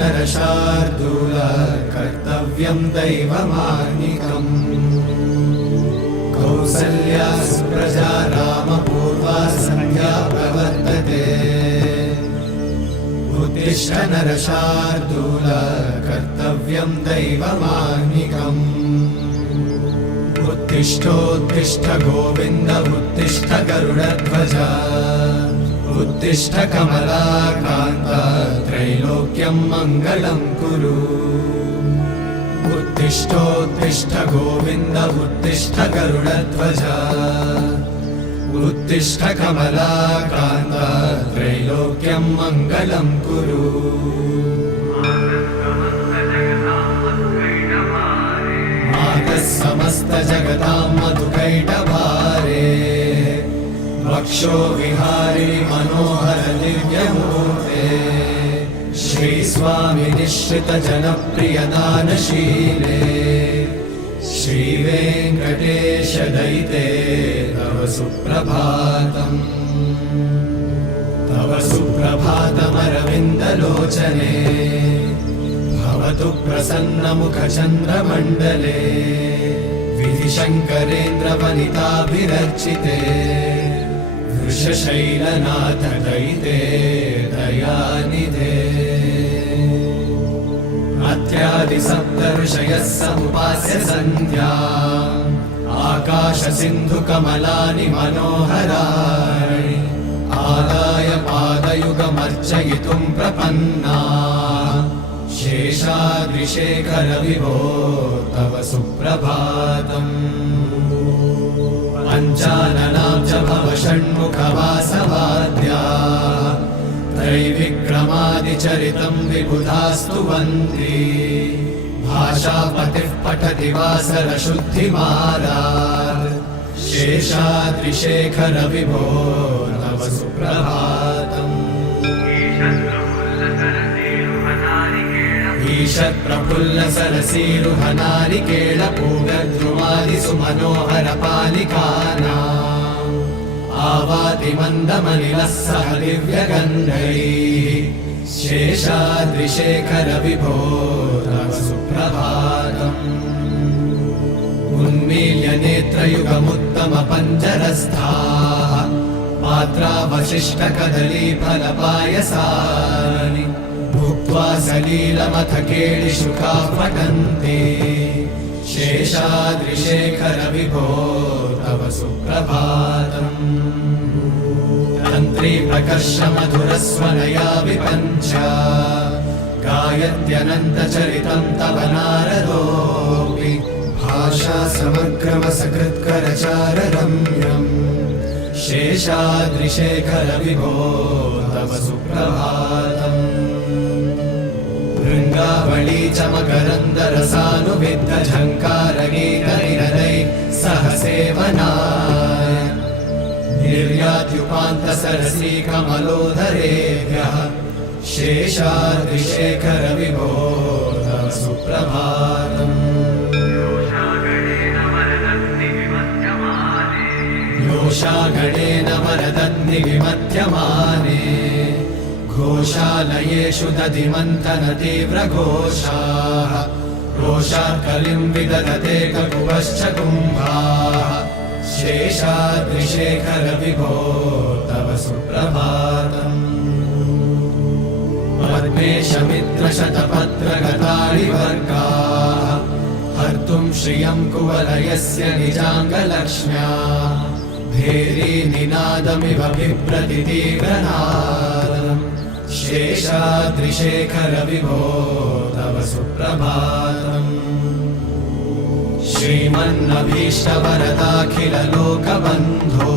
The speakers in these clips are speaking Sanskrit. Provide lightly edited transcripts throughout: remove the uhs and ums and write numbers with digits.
नरशार्दूल कर्तव्यं दैवमार्निकम् कौसल्या सुप्रजा रामपूर्वा सन्ध्या प्रवर्तते उत्तिष्ठ नरशार्दूल कर्तव्यं दैवमार्निकम् उत्तिष्ठोत्तिष्ठ गोविन्द उत्तिष्ठ गरुडध्वज उत्तिष्ठ कमलाकान्त त्रैलोक्यं मङ्गलं कुरु उत्तिष्ठोत्तिष्ठ गोविन्द उत्तिष्ठ गरुडध्वज उत्तिष्ठ कमलाकान्त त्रैलोक्यं मङ्गलं कुरु मातः समस्त जगतां मधुकैटभारे वक्षो विहारी मनोहर दिव्यमूर्ते श्री स्वामी निश्चित जनप्रिय दानशीले श्री वेंकटेश दयिते तव सुप्रभातम् तव सुप्रभातमरविन्दलोचने भवतु प्रसन्नमुखचन्द्रमण्डले विधिशङ्करेन्द्रवनिताभिरर्चिते वृषशैलनाथ दयिते दयानिधे अत्यादि सप्तऋषयः समुपास्य सन्ध्या आकाश सिन्धु कमलानि मनोहराणि आदाय पादयुगमर्चयितुं प्रपन्ना शेषाद्रिशेखर विभो तव सुप्रभातम् पञ्चाननाब्ज भव षण्मुखवासवाद्या त्रैविक्रमादिचरितं विबुधास्तुवन्ति भाषापतिः पठति वासरशुद्धिमारात् शेषाद्रिशेखर विभो तव सुप्रभातम् ईषत्प्रफुल्ल सरसीरुहनारिकेळ पूगद्रुमादिसुमनोहर पालिकानाम् आवाति मन्दमनिलः सह दिव्यगन्धैः शेषाद्रिशेखर विभो तव सुप्रभातम् उन्मील्य नेत्रयुगमुत्तमपञ्जरस्थाः पात्रावशिष्टकदलीफलपायसानि भुक्त्वा सलीलमथ केलिशुकाः पठन्ति शेषाद्रिशेखर विभो तव सुप्रभातम् तन्त्री प्रकर्ष मधुरस्वनया विपञ्च गायत्यनन्तचरितं तव नारदोऽपि भाषा समग्रमसकृत्करचाररम्यम् शेषाद्रिशेखर विभो तव सुप्रभातम् भृङ्गावळी च मकरन्दरसानुविद्ध झङ्कारगीतनिरदैः सह सेवनाय निर्यात्युपान्तसरसी कमलोदरेभ्यः शेषाद्रिशेखर विभो तव सुप्रभातम् योषागणेन वरदन्नि विमध्यमाने घोषालयेषु दधिमन्थन तीव्रघोषाः रोषाकलिं विदधते ककुभश्च कुम्भाः शेषाद्रिशेखर विभो तव सुप्रभातम् पद्मेशमित्रशतपत्रगताळिवर्गाः हर्तुं श्रियं कुवलयस्य निजाङ्गलक्ष्म्या भेरीनिनादमिव बिभ्रतितीव्रनादम् शेषाद्रिशेखर विभो तव सुप्रभातम् श्रीमन्नभीष्टवरदाखिललोकबन्धो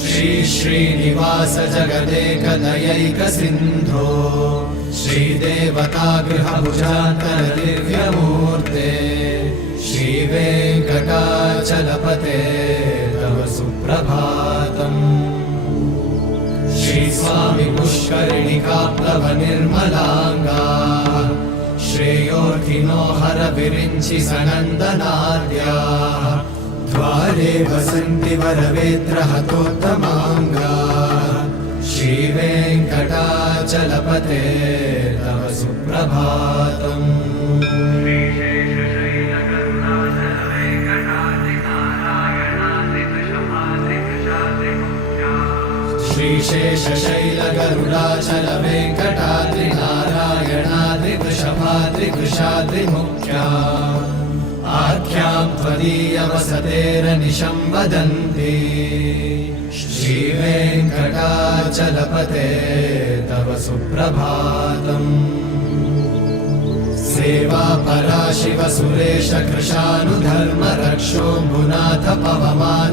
श्री श्रीनिवास जगदेकदयैकसिन्धो श्रीदेवतागृहभुजान्तर दिव्यमूर्ते श्रीवेङ्कटाचलपते तव सुप्रभातम् श्रीस्वामि पुष्करिणिकाप्लव निर्मलाङ्गा श्रेयोर्थिनो हर विरिञ्चि सनन्दनाद्याः द्वारे वसन्ति वरवेत्र हतोत्तमाङ्गा श्रीवेङ्कटाचलपते वेङ्कटाचलपते तव सुप्रभातम् श्रीशेषशैलगरुडाचल वेङ्कटाद्रिनारायणाद्रिवृषभाद्रिवृषाद्रिमुख्या आख्यां त्वदीयवसतेरनिशं वदन्ति श्रीवेङ्कटाचलपते तव सुप्रभातम् सेवापरा शिव सुरेश कृशानुधर्म रक्षोऽम्बुनाथ पवमानधनाधिनाथा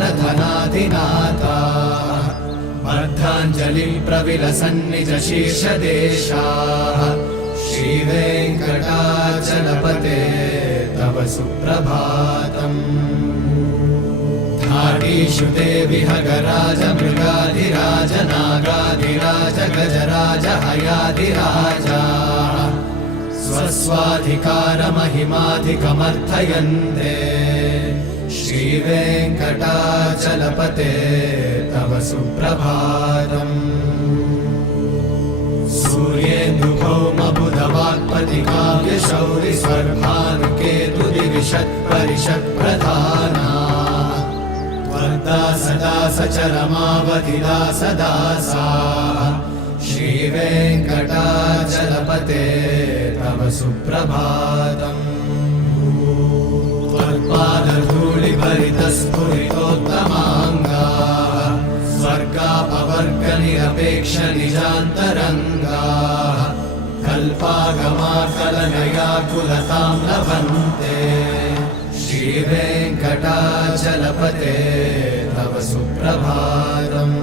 वर्धाञ्जलिं प्रविलसन्निज शीर्षदेशाः श्रीवेङ्कटाचलपते तव सुप्रभातम् धाडीषु ते विहगराज मृगाधिराज नागाधिराज गजराज हयाधिराजा स्वस्वाधिकारमहिमाधिकमर्थयन्ते श्रीवेङ्कटाचलपते तव सुप्रभातम् सूर्येन्दुभौमबुधवाक्पतिकाव्यशौरि स्वर्भानुकेतुदिविशत्परिषत्प्रधाना वर्धा सदा सचरमावधिदा सदा सा श्रीवेङ्कटाचलपते तव सुप्रभातम् त्वत्पादधूलिभरितस्फुरितोत्तमाङ्गाः स्वर्गापवर्गनिरपेक्षनिजान्तरङ्गाः कल्पागमाकलनयाकुलतां लभन्ते श्रीवेङ्कटाचलपते तव सुप्रभातम्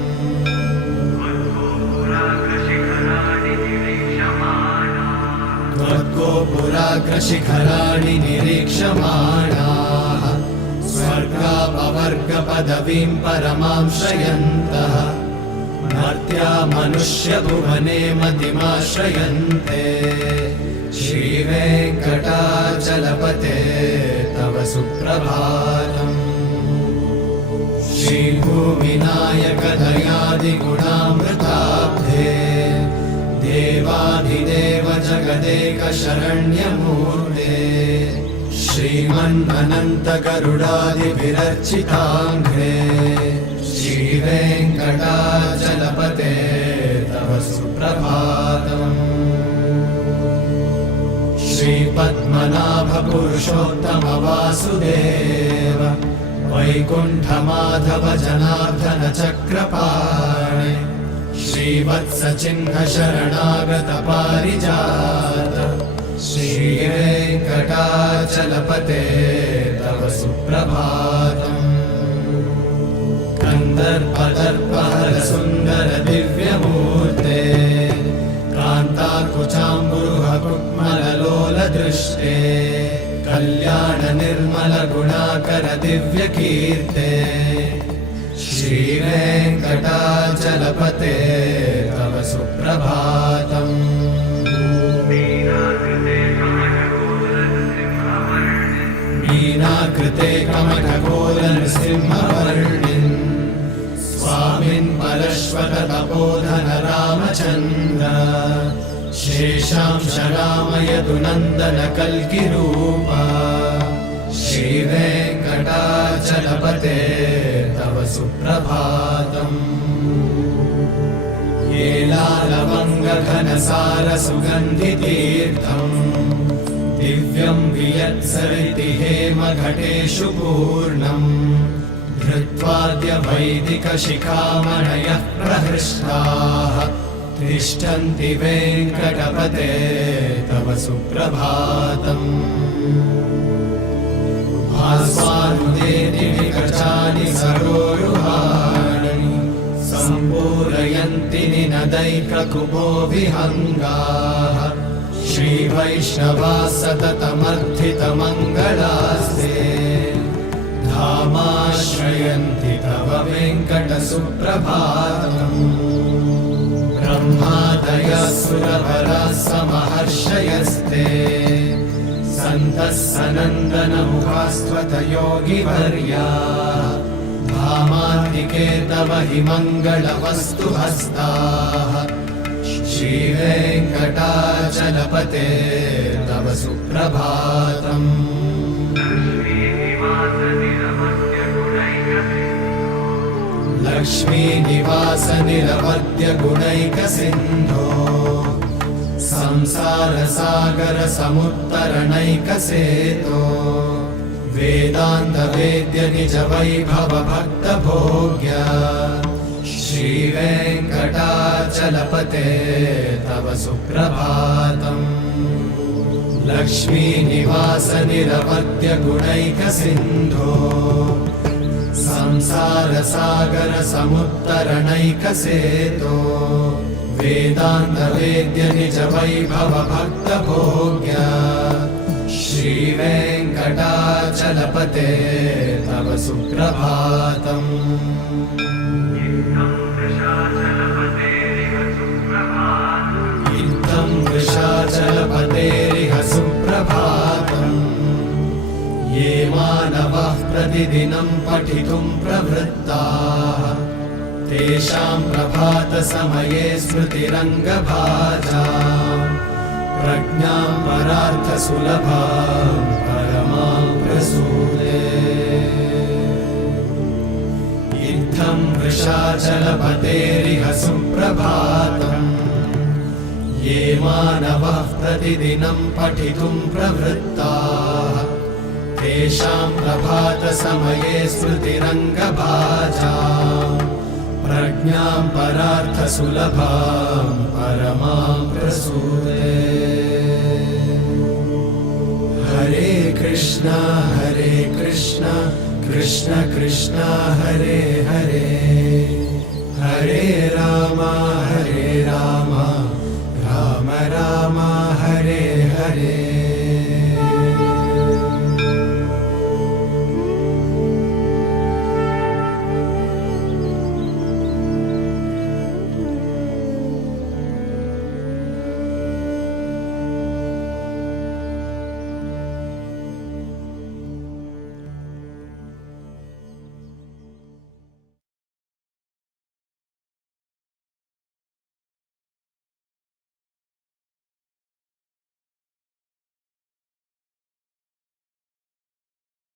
त्वद्गोपुराग्रशिखराणि निरीक्षमाणाः स्वर्गापवर्गपदवीं परमां श्रयन्तः मर्त्या मनुष्यभुवने मतिमाश्रयन्ते श्रीवेङ्कटाचलपते तव सुप्रभातम् श्रीभूमिनायकदयादिगुणामृताब्धे देवाधिदेव जगदेक शरण्यमूर्ते श्रीमन्नन्तगरुडादिभिरर्चिताङ्घ्रे श्रीवेङ्कटाचलपते तव सुप्रभातम् श्रीपद्मनाभपुरुषोत्तम वासुदेव वैकुण्ठमाधव जनार्दन चक्रपाणि श्रीवत्सचिह्न शरणागत पारिजात श्रीवेङ्कटाचलपते तव सुप्रभातम् कन्दर्पदर्पहर सुन्दर दिव्यमूर्ते कान्ताकुचाम्बुरुहकुट्मललोलदृष्टे कल्याण निर्मल गुणाकर दिव्यकीर्ते श्रीवेङ्कटाचलपते तव सुप्रभातम् मीनाकृते कमठकोलनृसिंहवर्णिन् स्वामिन् परश्वत तपोधन रामचन्द्र शेषांश रामयतु नन्दन कल्किरूपा श्रीवेङ्कटाचलपते तव सुप्रभातम् येलालवङ्गघनसार सुगन्धितीर्थम् दिव्यं वियत्सरिति हेमघटेषु पूर्णम् धृत्वाद्य वैदिकशिखामणयः प्रहृष्टाः तिष्ठन्ति वेङ्कटपते तव सुप्रभातम् भास्वानुदेति विकचानि सरोरुहाणि सम्पूरयन्ति निनदैककुपो विहङ्गाः श्रीवैष्णवाः सततमर्थितमङ्गलास्ते धामाश्रयन्ति तव वेङ्कटसुप्रभातम् ब्रह्मादयः सुरवराः समहर्षयस्ते सन्तः सनन्दनमुखास्त्वत योगिवर्याः धामान्तिके तव हि मङ्गलवस्तुहस्ताः श्रीवेङ्कटाचलपते तव सुप्रभातम् लक्ष्मीनिवास निरवद्य गुणैकसिन्धो संसारसागर समुत्तरणैकसेतो वेदान्त वेद्य निज वैभव भक्त भोग्य श्रीवेङ्कटाचलपते तव सुप्रभातम् लक्ष्मीनिवास निरवद्य गुणैकसिन्धो संसारसागर समुत्तरणैकसेतो वेदान्त वेद्य निज वैभव भक्त भोग्य श्रीवेङ्कटाचलपते तव सुप्रभातम् इत्थं वृषाचलपतेरिह सुप्रभातम् ये मानवः प्रतिदिनं पठितुं प्रवृत्ताः तेषां प्रभातसमये स्मृतिरङ्गभाजाम् प्रज्ञां परार्थसुलभां परमां प्रसूते इत्थं वृषाचलपतेरिह सुप्रभातम् ये मानवः प्रतिदिनं पठितुं प्रवृत्ताः तेषां प्रभातसमये स्मृतिरङ्गभाजाम् प्रज्ञां परार्थसुलभां परमां प्रसूते हरे कृष्ण कृष्ण कृष्ण हरे हरे हरे राम राम राम हरे हरे